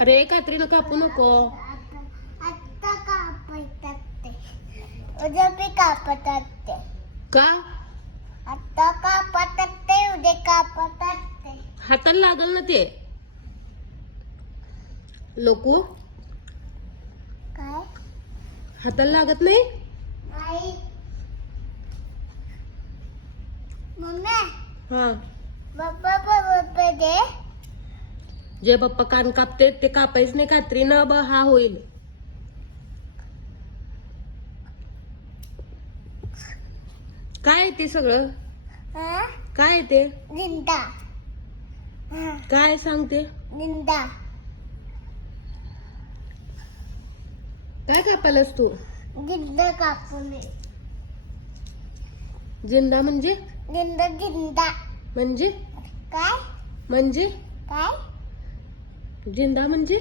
अरे कात्रीनं कापू नको. आता कापतात ते. उद्या बी कापतात ते. का? आता कापतात ते, उद्या कापतात ते. हाताला लागल ना ते. लोकू काय? हाताला लागत नाही. आई. मम्मी, हा, पप्पा दे. जे पप्पा कान कापते ते कापायच नाही कात्रीनं. हा होईल. काय आहे ते सगळं? हा? काय आहे ते? निंदा. काय सांगते? निंदा. काय कापायलास तू? गिंदा कापून. जिंदा म्हणजे? गिंदा गिंदा. म्हणजे? काय? म्हणजे? काय? जिंदा म्हणजे?